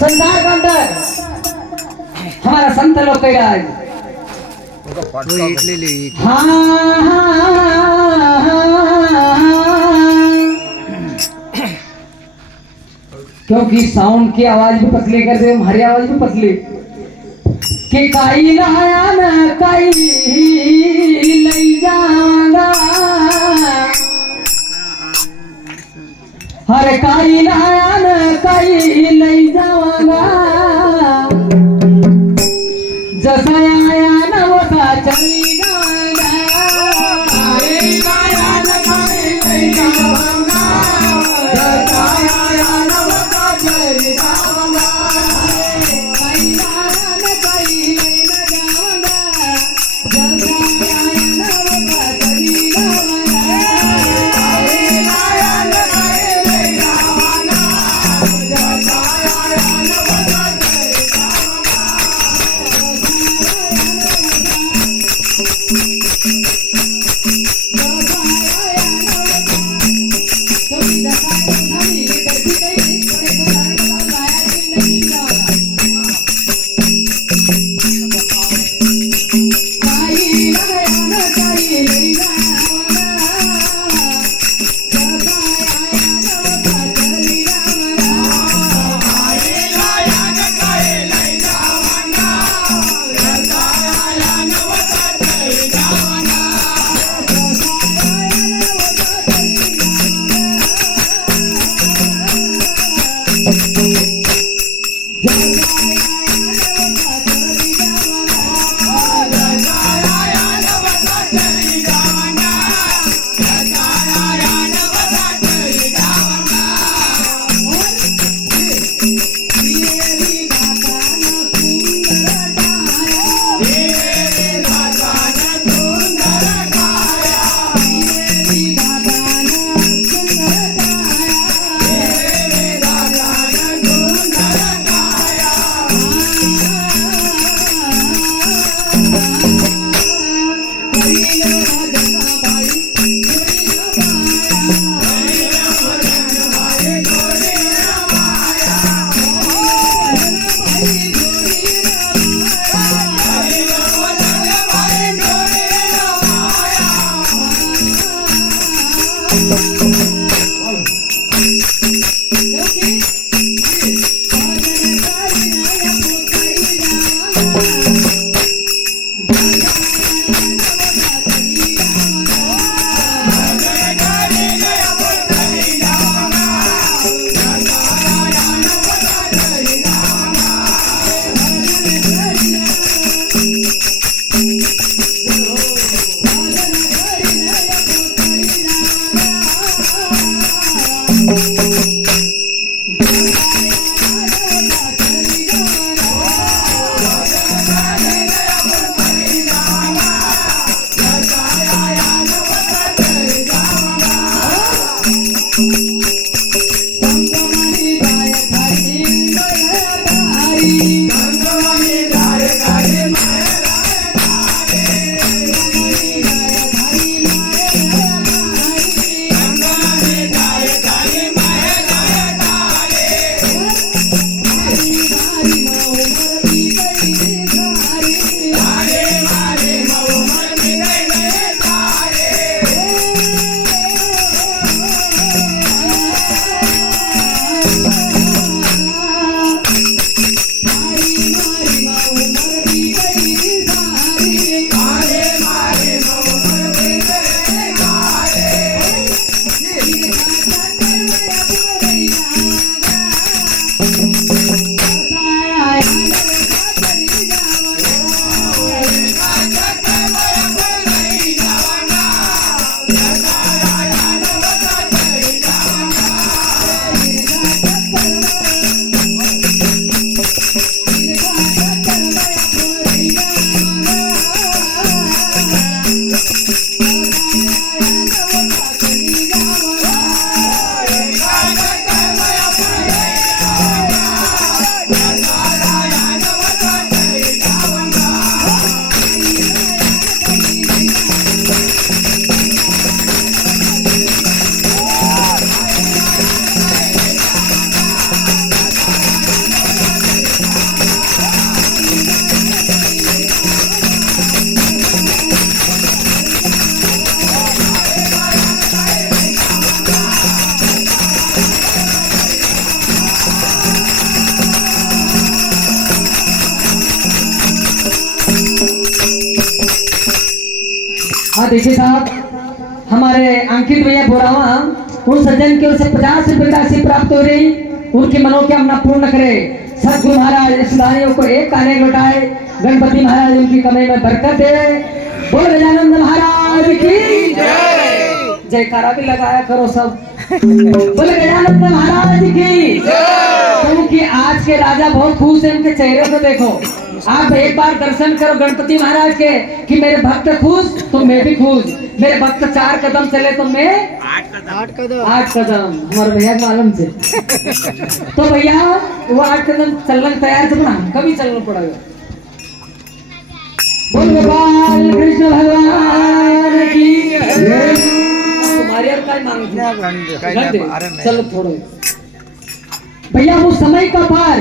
संसार के अंदर हमारा संत लोग कह रहा है क्योंकि साउंड की आवाज भी पतली कर दे, हमारी आवाज भी पतली कि काई लाया न काई ले जाऊंगा, हर काई लाया न काई ले जाऊंगा, जैसा आया न वैसा चली जाऊंगा, काई लाया न काई ले जाऊंगा, जैसा आया न वैसा चली जाऊंगा, काई लाया न काई ले जाऊंगा, जैसा आया न वैसा चली जाऊंगा, काई लाया न काई ले जाऊंगा, जैसा आया न वैसा चली हाँ देखिए साहब, हमारे अंकित भैया बोरावा उन सज्जन की ओर से 50 रुपए राशि प्राप्त हो रही, उनकी मनोकामना पूर्ण करे। सदगुरु महाराज इस दानियों को एक काने लौटाए, गणपति महाराज उनकी कमाई में बरकत दे। बोल गजानंद महाराज की जयकारा भी लगाया करो सब। बोल गजानंद महाराज की, क्योंकि आज के राजा बहुत खुश है, उनके चेहरे को देखो। आप एक बार दर्शन करो गणपति महाराज के कि मेरे भक्त खुश तो मैं भी खुश, मेरे भक्त 4 कदम चले तो मैं 8 कदम हमारे भैया मालूम से। तो भैया वो 8 कदम चलने तैयार थे, हमका भी चलना पड़ेगा। बोल गोपाल कृष्ण भगवान की। तुम्हारी और काय मांग चलो थोड़े भैया वो समय का पार